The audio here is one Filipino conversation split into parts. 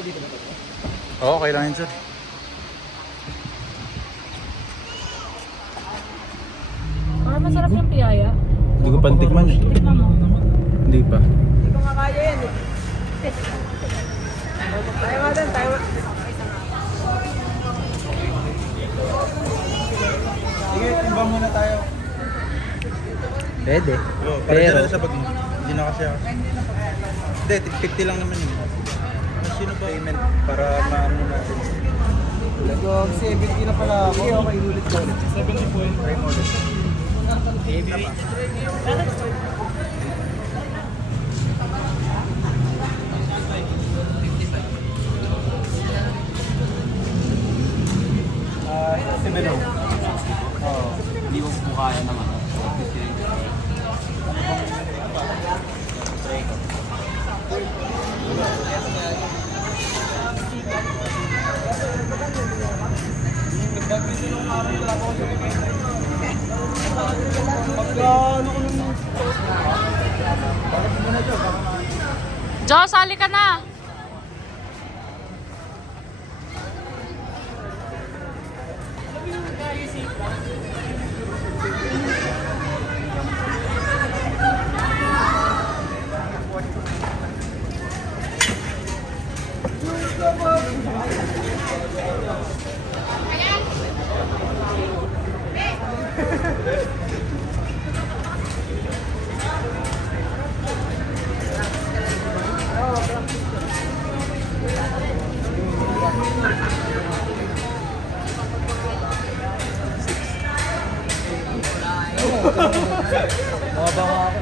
Oo, okay lang yun, sir. Parang masarap yung piyaya. Hindi ko pantikman eh. Tikman mo. Hindi pa. Hindi ko nga kaya yan eh. Tayo nga din, tayo. Sige, timbang muna tayo. Pwede. Para Pero, dyan sa pag hindi na kasi ako. Hindi, 50 lang naman yun. Mas sino ba? Payment para maano natin. Nag 70 na pala ako. Sige, okay, ulit ko ulit. 70 point. Try mo ulit. Si Beno. Oo. Hindi ko po kaya naman. Jo, sali ka na. Mabawa ako.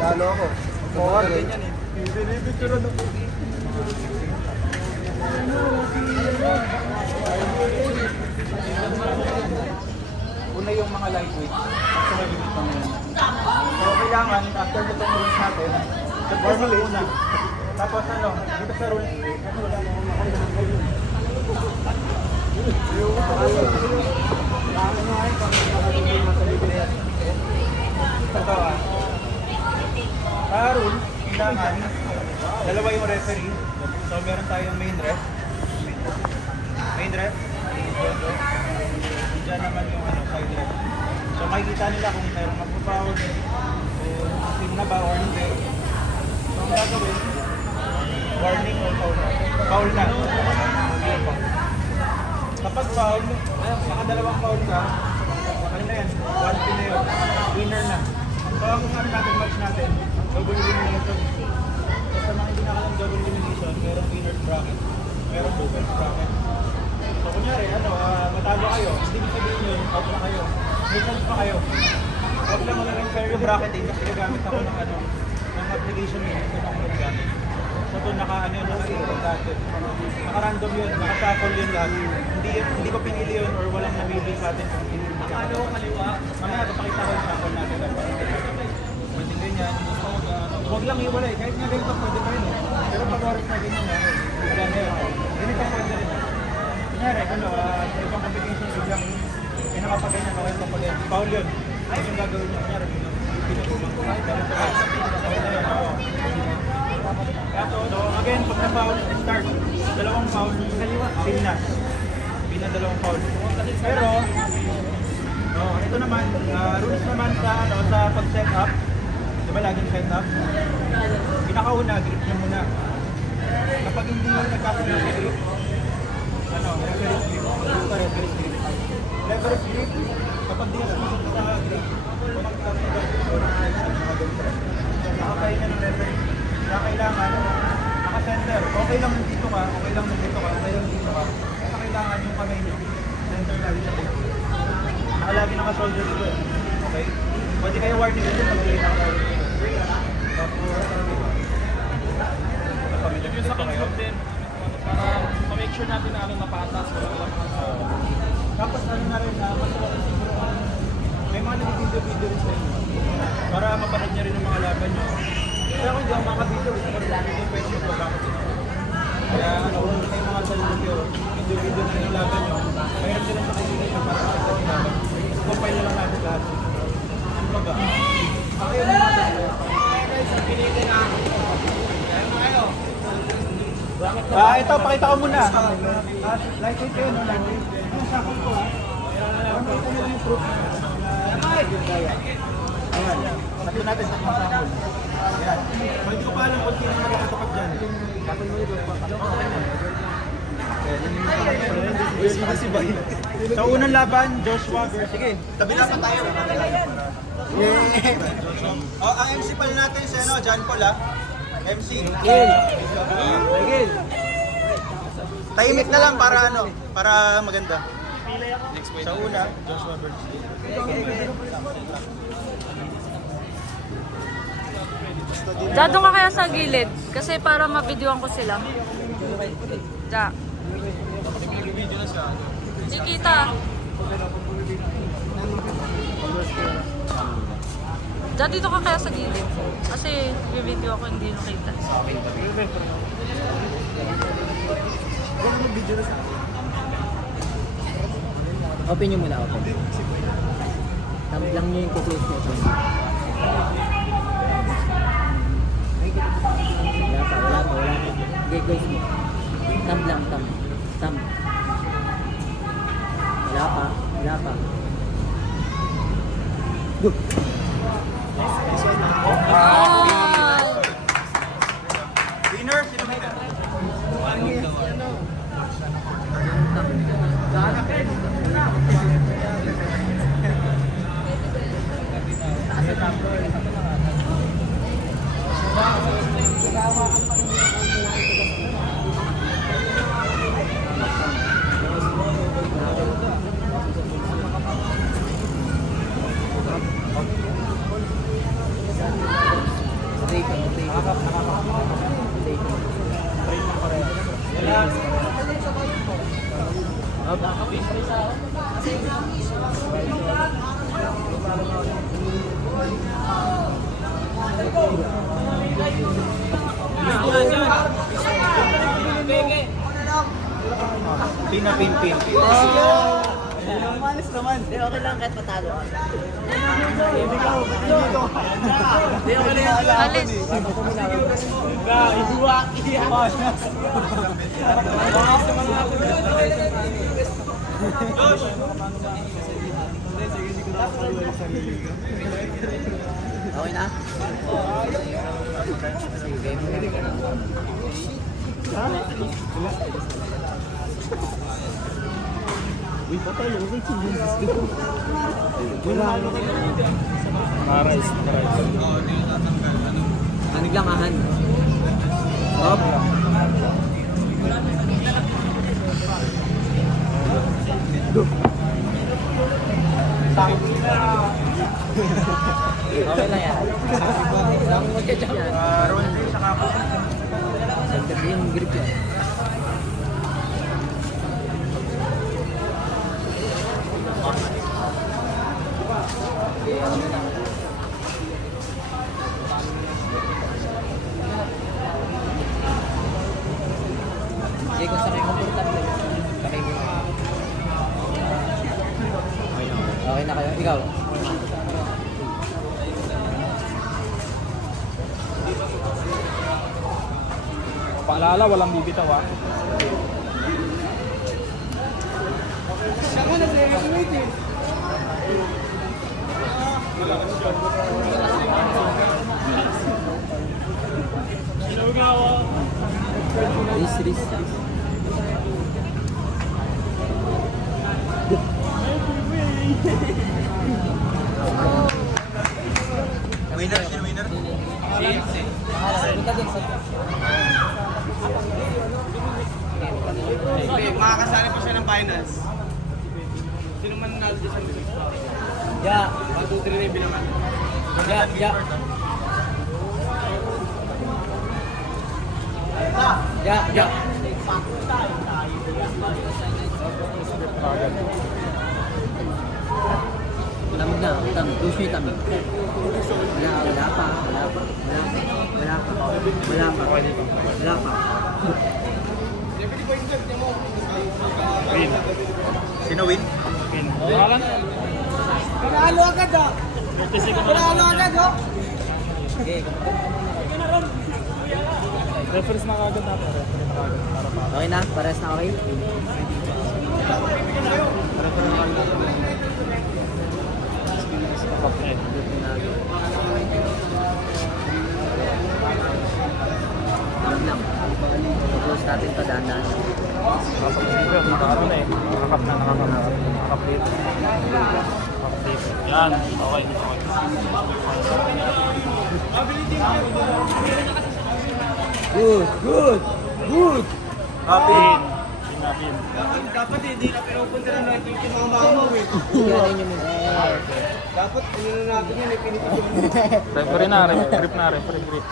Lalo ako. Oo, ganyan eh. Una yung mga lightweight. After mag-ibig pang yan. So, kailangan, after itong rules natin, normally una. Tapos ano, dito sa rules, ito ah. Sa rules, kailangan, dalawa yung referee. So, meron tayong main ref. Main ref. Diyan naman yung ano, side ref. So makikita nila kung mayroong magpapaul, o team na ba or hindi. So ang gagawin, warning or foul na. Foul na. Kapag foul, nakadalawang foul ka, ano na yan, 1-2 na yun, winner na. So ang ano natin, match natin, double elimination. So sa mga hindi nakalang double elimination, merong winner's bracket, merong loser's bracket. So kunyari, matalo kayo, hindi mo sabihin yun, out na kayo. May chance pa kayo. Huwag lang wala rin fair yung bracketing kasi gagamit ako ng ng application yun. Ito na ako gagamit. So doon naka-random yun, naka-shuffle yun lahat. Hindi ko pinili yun or walang namili sa atin kung pinili ka. Mamaya, papakita ko yung shuffle natin. Pwede ganyan. Huwag lang iwalay. Kahit nga ganito pwede pa rin. Pero pag oras na ganyan na, wala na yun. Ganito pwede rin. Kunyari, ibang application biglang pinakapaganyan ako yung kapag foul yun. Tapos yung gagawin niya, kunyari, pinatulong ko kahit ganito ka. So again, pag na-foul, start. Dalawang foul, same na. Dalawang foul. Pero, ito naman, rules naman sa pag-set up. Diba laging set up? Pinakauna, grip niya muna. Kapag hindi nagkakaroon ng grip, leverage grip. Leverage grip, kapag di na sumusok sa grip, nakakaya niya ng leverage. Kaya kailangan, naka-center. Okay lang nandito ka, okay lang nandito ka, okay lang nandito ka. Kaya kailangan yung kamay niyo, center lagi sa table. Nakalagi naka-shoulder dito. Okay? Pwede kayo warning dito pag hindi naka-shoulder. Tapos, Yung sa kickstop din, para ma-make sure natin na napatas, wala lang tapos na rin mas siguro may mga nag-video rin sa inyo para mapanood niya rin ng mga laban niyo. Kaya kung hindi ako makabito, gusto ko rin lagi yung question ko bakit ito. Kaya ano, kung may mga salubyo, video na yung laban nyo, mayroon sila sa combination para sa isa't laban. Compile na lang natin lahat. Kumbaga, ayun na natin. Ito, pakita ko muna. Lightweight kayo, no? Lightweight. Yung sakot ko, ha? Pakita nyo yung proof. Ayan. Sakto natin sa mga sakot. Ayan. Hindi ko pa alam kung sino magkakatapat dyan. Sakot mo ito. Sa unang laban, Joshua versus... Sige, tabi na pa tayo. Yeah! Oh, ang MC pala natin si ano, John Paul, ha? MC. Miguel. Tahimik na lang para ano, para maganda. Sa una, Joshua versus. Ja, doon ka kaya sa gilid. Kasi para mabidyoan ko sila. Ja. Hindi kita. Ja, dito ka kaya sa gilid. Kasi yung video ako hindi nakita. Open nyo muna ako. Tam lang nyo yung kuklose nyo. Wala pa. Okay, close mo. Tam lang. Wala pa. Go! Ah! Winner, sino winner? Pin. Malis naman. Hindi, okay lang kahit patalo ka. Hindi, okay lang. Alis. Okay na? Anig lang ahan. Hop. Okay lang yan. Magka-jump yan. Ron J, saka ako. Yung grip yan. Hindi kung sakay komportable. Sakay ko. Okay na kayo? Ikaw? Paalala, walang bibitaw ha. Ris. Winner, sino winner? Punta din sa... Makakasali pa siya ng finals. Sino man nanalo dyan sa Philippines? Yeah. 1, 2, 3 na yung binaman. Yeah. Tamig na, push nyo yung tamig. Wala pa. Win. Sino win? Win. Pangalan? Panalo agad ah! 30 seconds. Panalo agad oh! Okay, Reference na kagad natin. Reference na kagad. Para pa. okay na? Pares na okay? Okay. Tawag lang. Close natin ito, dahan-dahan. Nasa dito. Nakakap na eh. Nakakap na. Nakakap dito. Nakakap dito. Yan. Okay. Good, good, good! Happy. Win. Win na win. Dapat hindi na pinupunta na natin yung mga mama eh. Yan yung Dapat ano na natin yun, pinipigil mo. Referee na. Grip na. Referee grip.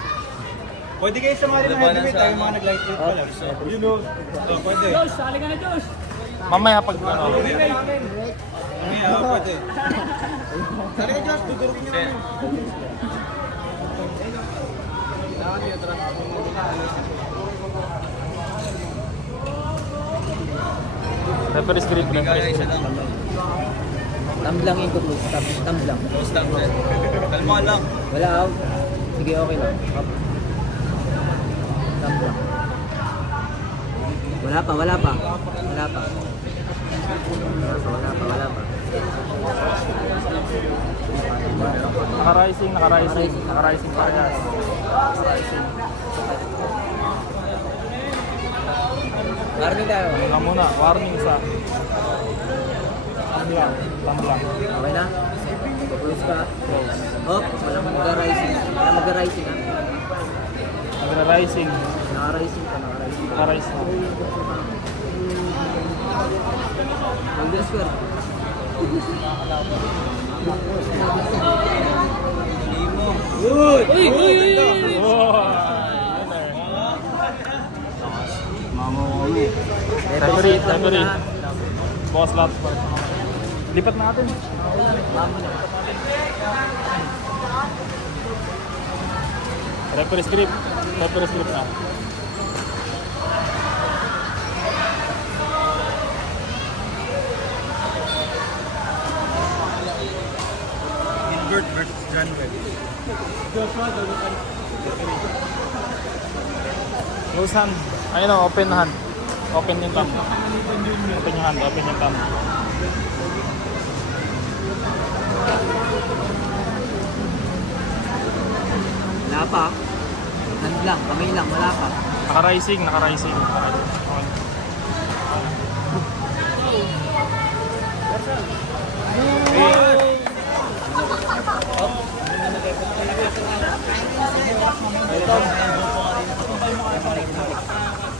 Pwede kayo sumali ng heavyweight, tayo mga nag-lightweight pa lang. You know. Oh, pwede. Mamaya pag ano. Mamaya, pwede. Sali ka Josh, dudurugin nyo namin. Referee grip. Referee grip. Tamblang yung close. Tamblang. Close lang, sir. Kalma lang. Wala out. Sige, okay lang. Up. Tamblang. Wala pa. Wala pa. Naka-rising parehas. Naka-rising. Warning tayo. Ano lang muna, warning sa tamblang. Okay na? Close ka. Oh, walang mag-rising. Walang mag-rising ha. Nagra-rising. Naka-rising ka. Naka-rise na. Golden square. Good! Referee. Boss lot. Lipat natin. Referee script na. Invert versus John Webb. Close hand. Ayun o, open hand. Open yung thumb. Open yung hand, open yung thumb. Wala pa. Hand lang. Kamay lang. Wala pa. Naka-rising. Okay.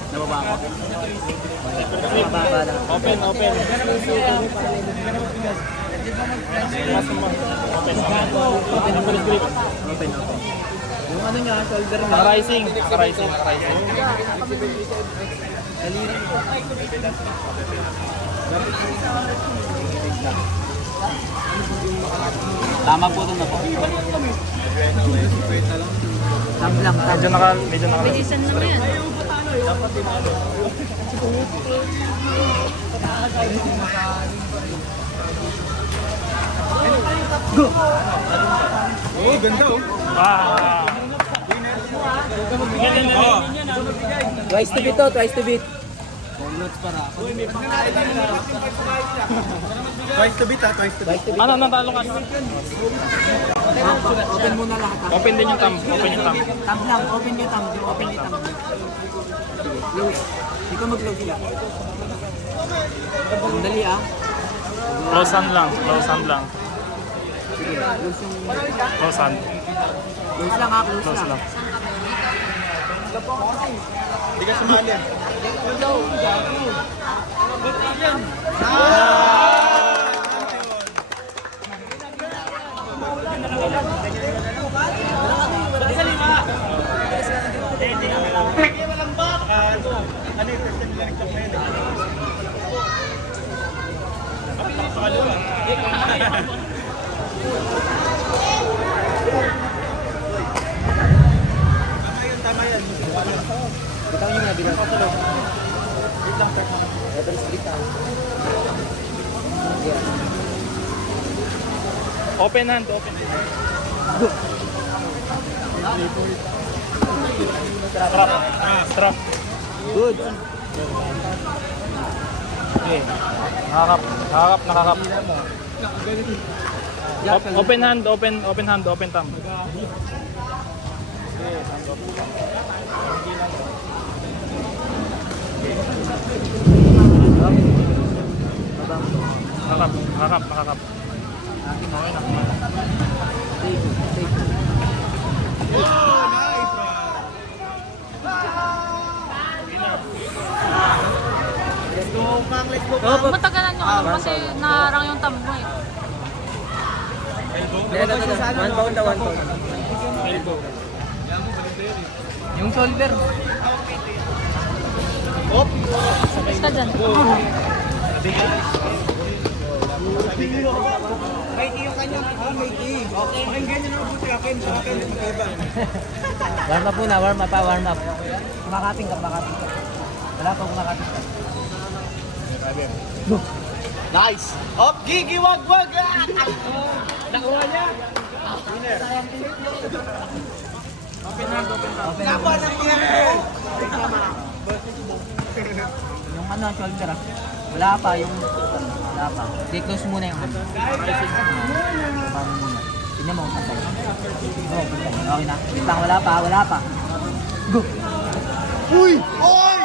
Nababa ko. Nababa lang. Open. Open. Referee grip. Open. Yung ano niya, shoulder niya. Naka-rising. Daliri. Tama po ito na po. Tamblang. Medyo naka. Bilisan naman yan. Oh, ganda oh. Ah. Twice to beat to. Twice to beat ha, twice to beat. Twice to beat. Ano, natalo ka? Open muna lahat. Open din yung thumb. Thumb lang. Open yung thumb. Open yung thumb. Sige. Close. Hindi ka mag-close sila. Sandali ah. Close hand lang. Sige. Close yung... Close hand. Close lang ah. Close lang. Hindi ka sumali. Ano yung first time nila nagtap na Tama yan. Bitaw nyo na. lang, start mo. Level split lang. Yeah. Open hand, open hand. Strap. Strap. Good. Okay. Nakakap. Open hand, open thumb. Nakakap. Okay na. Matagalan yung ano kasi naharang yung thumb mo eh. One pound na one pound. Yung shoulder. Sabis ka dyan. May yung kanyang may okay. Pakinggan nyo na mabuti akin, sa akin, magkaiba. Warm up muna, warm up. Kumakating ka. Wala pa kumakating ka. Nice! Up, Gigi, wag! Nakuha niya. Winner. Open hand. Kapwa ng yung ano, shoulder ah. Wala pa. Okay, close muna yung hand. Tignan mo kung saan tayo. Okay na. Wait lang, wala pa. Go! Uy! Oy!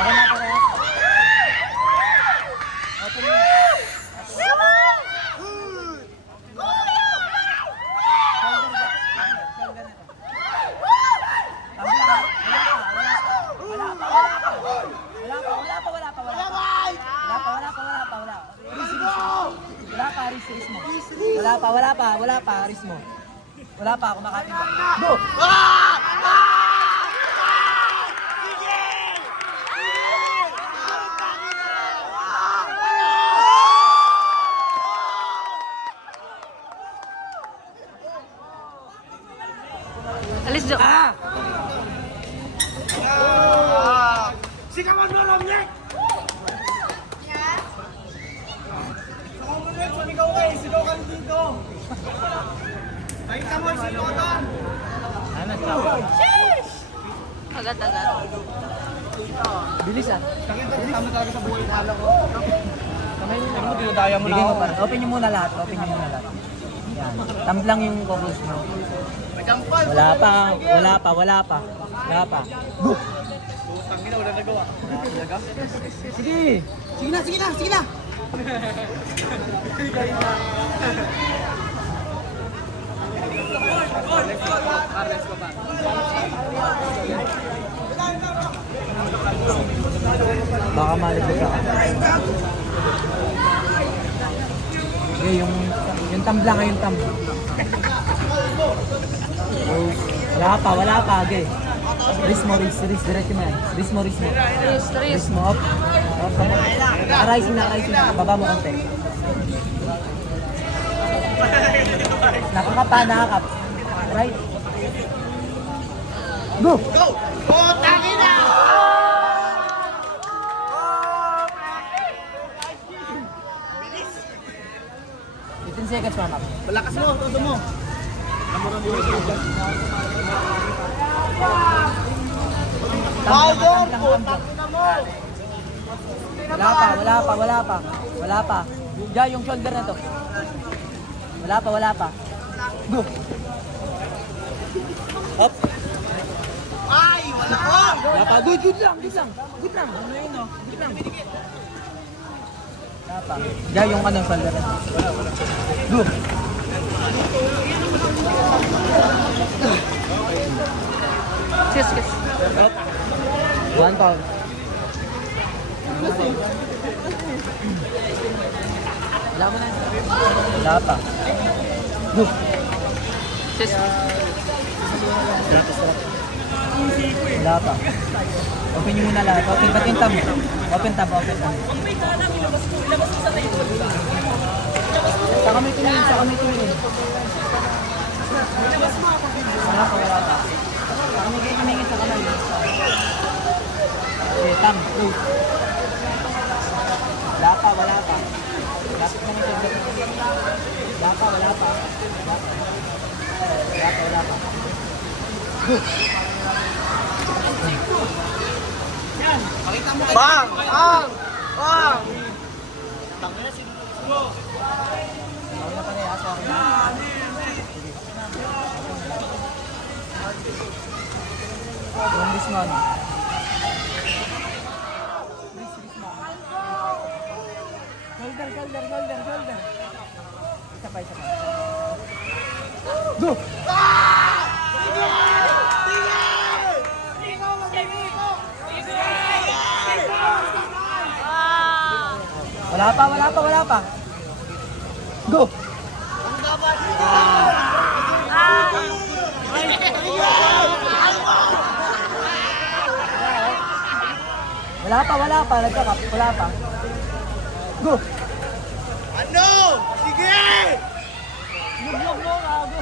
Okay na pare. Wala pa, risk mo. Wala pa, kumakating ka. Go! Alis dyan. Sigawan mo, Romnek! Sumigaw ka eh, sigaw ka dito. Nakita mo, sino ka doon? Agad-agad. Bilis ah. Nakita mo, tama talaga sa buhay na alam ko. Ano mo, dinadaya mo na Bigay ako. mo pa. Open nyo muna lahat. Yan. Thumb lang yung focus mo. Wala pa. Go! Tangina, wala nagawa. Sige na. Baka malipot ka. Okay, yung thumb lang, yung thumb. Wala pa, okay. Wrist mo. Diretso mo yan. Wrist mo. Wrist mo, up. Rising na. Baba mo konti. Nakakap. Right. Go! Oh, tangina! 15 seconds warm up. Malakas mo, todo mo. Tiger! Tangina mo! Wala pa. Diyan yung shoulder na to. Wala pa. Go! Up! Ay! Wala ko! Wala pa. Good lang. Ano yun, no? Good lang. Wala pa. Diyan yung kanang shoulder na to. Go! Sige. Up! 1 pound. Wala pa. Go! Sige. Wala pa. Open nyo muna lahat. Open ba't yung tab? Open tab, open tab. Saka may tumingin, saka may tumingin. Wala pa, wala pa. Saka may kayo tumingin sa kamay. Okay, tab, close. Wala pa, wala pa. Lapit na nito. Wala pa, wala pa. Wala pa, wala pa. Good. Bang! Bang! Bang! Ako na pala, aso ako na. Yung list mo, ano? List mo. Shoulder. Isa pa. Go! Wala pa. Go! Wala pa. Nagkakap. Wala pa. Go! Ano? Sige! Lugnog mo, gago.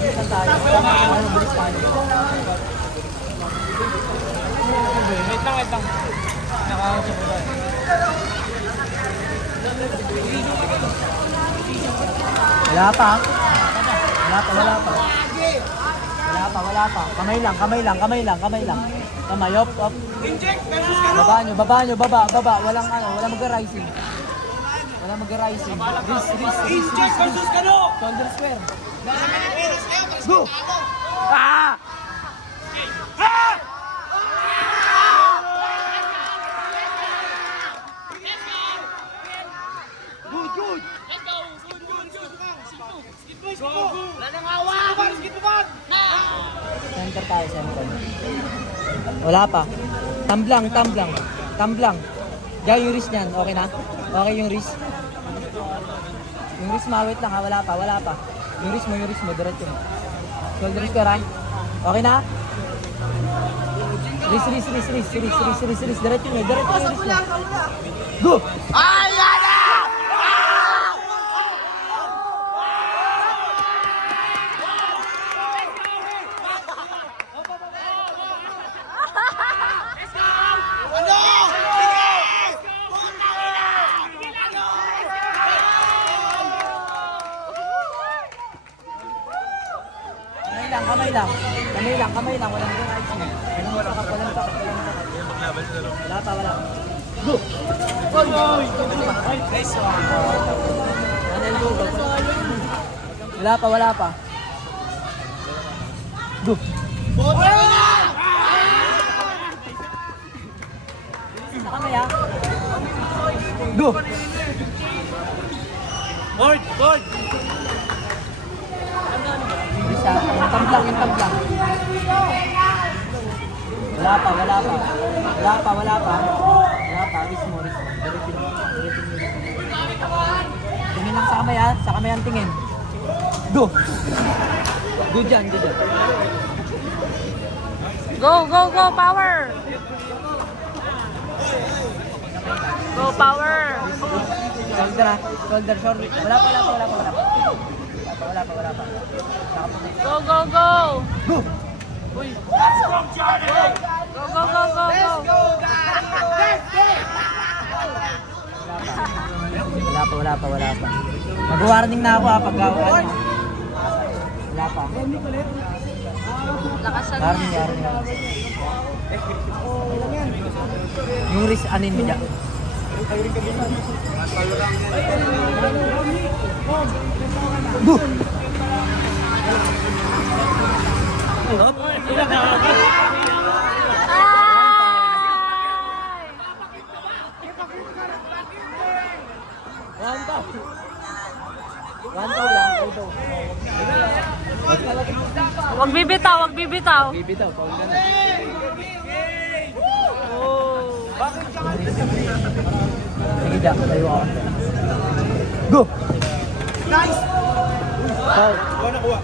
Bilisan tayo. Bilis tayo. Wait lang. Nakakasya ko tayo. Wala pa. Kamay lang. Kamay, up. Baba nyo. Walang mag-rising. Wrist. Shoulder square. Go! Ah! Good. Center tayo, center. Wala pa. Tamblang. Diyan yung wrist niyan. Okay na? Okay yung wrist. Yung wrist mawit lang ha. Wala pa. Yung wrist mo. Diretso mo. Shoulder square ha. Okay na? Wrist. Diretso mo. Wrist mo. Go! Kamay lang. Walang rising. Walang takap. Wala pa. Go! Nice one. Wala pa. Go! Sa kamay ha. Go! Board! Isa, yung tamblang. Wala pa. Wrist mo. Tingin lang sa kamay ha. Sa kamay ang tingin. Go! Good dyan. Go, power! Go, power! Shoulder. Wala pa. Go! Go! Go! Wala pa. Mag-warning na ako ha pag wala pa. Lakasan Warning. Yung wrist, anin mo dyan. Go! One toe lang. Wag bibitaw. Bibitaw, paul ka na. Sige, Jack. Tayo ako. Go! Nice! Foul. Kuha na kuha.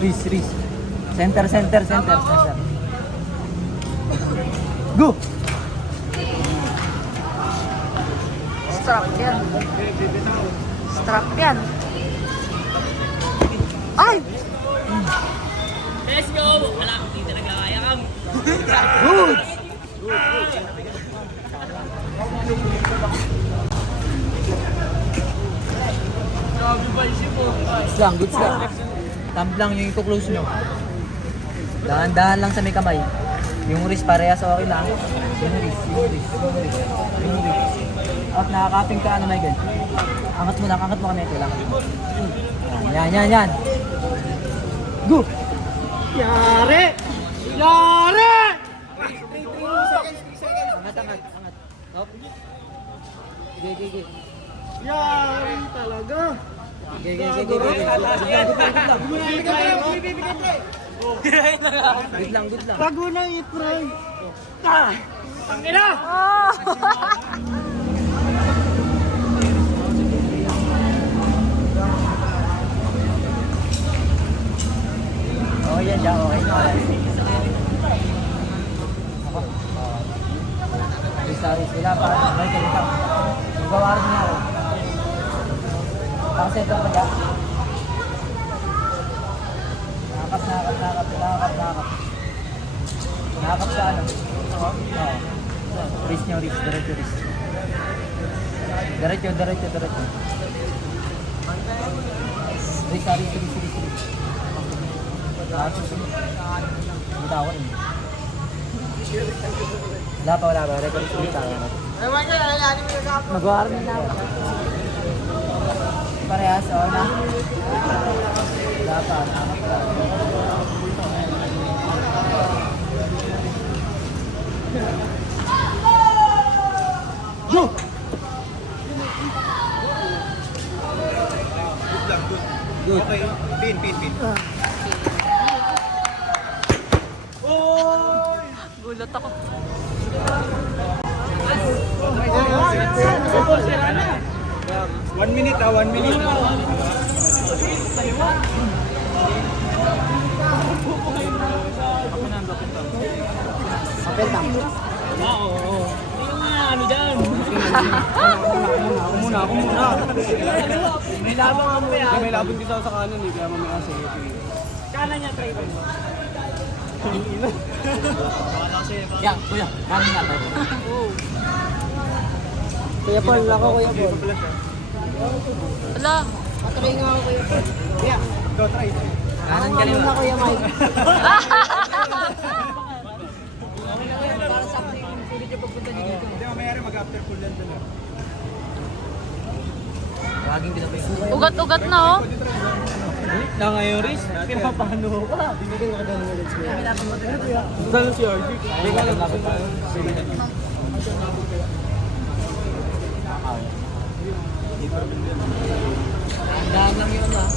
Riz. Center. Go! Strap yan. Strap yan. Ay! Good! Goods lang. Thumb lang yung ito-close nyo. Dahan-dahan lang sa may kamay. Yung wrist parehas okay lang. Yung wrist. At nakakaping ka ano, Michael. Angat mo ka na ito lang. Yan. Go! Yari! Angat. Hop. Sige. Yari talaga! Sige. Good lang. Bago na i-try! Oh! Okay yan siya, okay. Sorry, sila pa. Michael, ikaw. Magawarin niya ako. Nakasettle pa niya. Nakakap. Nakakap sa ano? Oo. Wrist niyo, diretso. Diretso. Wrist. Kita ako rin. Wala pa. Record kita. Mag-warm na ako. Parehas, oo na. Wala pa. Go! Good. Okay, pin. Gulat ako. 1 minute 1 minute. Apel tam. Ako muna. May labang dito sa kanan eh, kaya mamaya sa Yan, kuya. Kanin nga tayo. Kuya Paul, ako Kuya Paul. Wala. Patry nga ako Kuya Paul. Kuya, Go try. Kanan ako kaliwa. muna Kuya Mike. Para sa akin yung sulit yung pagpunta niyo dito. Hindi mamaya rin mag-after full lang doon. Laging pinapay. Ugat-ugat na oh. Na ngayon, Riz, pinapano ko pa. Saan si RG? Dahan lang yun ah.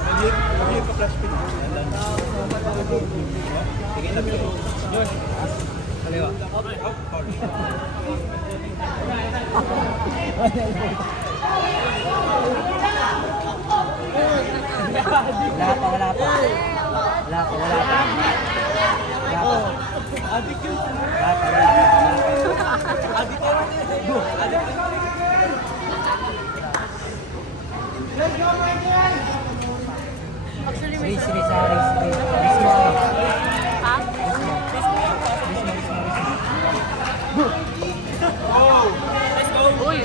Maliit pa flash pin. Sige, tabi ko. Yun. Kaliwa. Wala pa. Riz mo. Ha? Uy.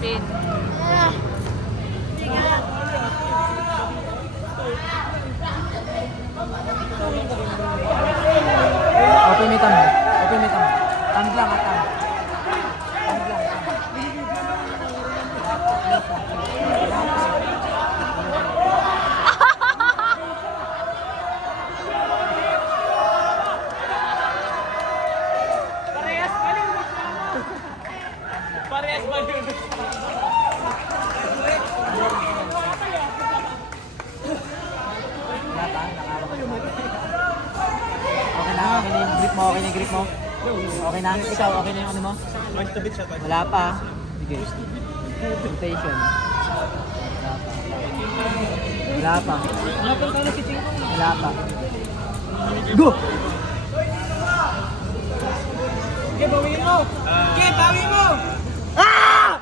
Pin. mo, okay na yung grip mo? Okay na? Ikaw, okay na yung ano mo? Twice the beat siya, twice. Wala pa. Sige. Rotation. Wala pa. Wala pa. Go! Okay, bawiin mo! Okay, bawiin mo! Ah!